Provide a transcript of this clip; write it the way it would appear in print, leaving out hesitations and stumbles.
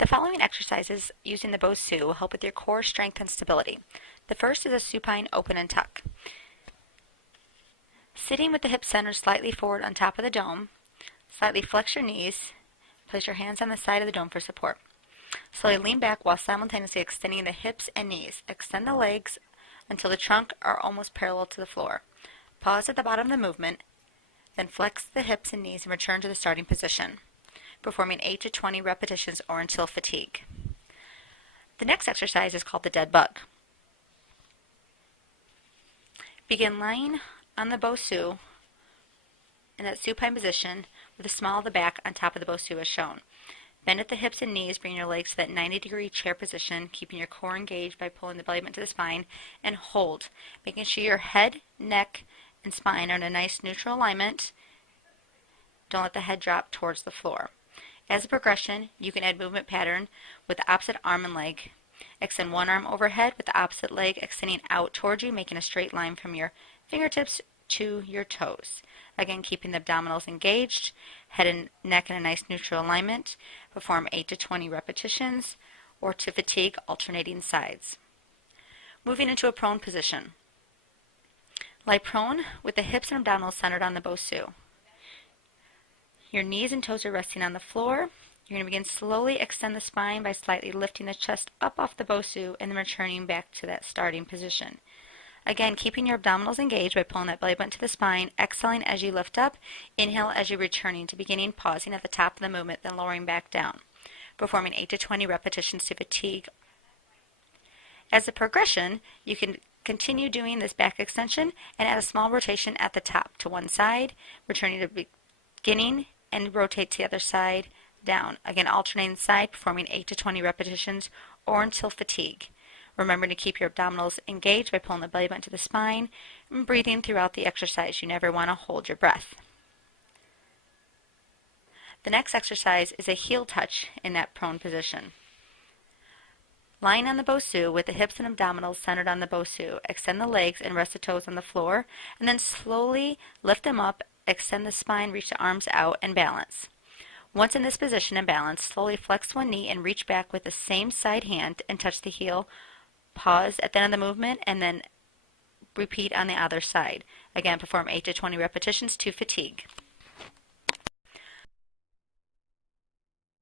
The following exercises using the BOSU will help with your core strength and stability. The first is a supine open and tuck. Sitting with the hips centered slightly forward on top of the dome, slightly flex your knees, place your hands on the side of the dome for support. Slowly lean back while simultaneously extending the hips and knees. Extend the legs until the trunk are almost parallel to the floor. Pause at the bottom of the movement, then flex the hips and knees and return to the starting position, performing 8 to 20 repetitions or until fatigue. The next exercise is called the dead bug. Begin lying on the BOSU in that supine position with the small of the back on top of the BOSU as shown. Bend at the hips and knees, bring your legs to that 90-degree chair position, keeping your core engaged by pulling the belly button to the spine, and hold, making sure your head, neck, and spine are in a nice neutral alignment. Don't let the head drop towards the floor. As a progression, you can add movement pattern with the opposite arm and leg. Extend one arm overhead with the opposite leg extending out towards you, making a straight line from your fingertips to your toes. Again, keeping the abdominals engaged, head and neck in a nice neutral alignment. Perform 8 to 20 repetitions or to fatigue, alternating sides. Moving into a prone position. Lie prone with the hips and abdominals centered on the BOSU. Your knees and toes are resting on the floor. You're going to begin slowly extend the spine by slightly lifting the chest up off the BOSU and then returning back to that starting position. Again, keeping your abdominals engaged by pulling that belly button to the spine, exhaling as you lift up, inhale as you're returning to beginning, pausing at the top of the movement, then lowering back down. Performing 8 to 20 repetitions to fatigue. As a progression, you can continue doing this back extension and add a small rotation at the top to one side, returning to beginning and rotate to the other side down. Again, alternating side, performing 8 to 20 repetitions or until fatigue. Remember to keep your abdominals engaged by pulling the belly button to the spine and breathing throughout the exercise. You never want to hold your breath. The next exercise is a heel touch in that prone position. Lying on the BOSU with the hips and abdominals centered on the BOSU, extend the legs and rest the toes on the floor, and then slowly lift them up, extend the spine, reach the arms out, and balance. Once in this position and balance, slowly flex one knee and reach back with the same side hand and touch the heel. Pause at the end of the movement and then repeat on the other side. Again, perform 8 to 20 repetitions to fatigue.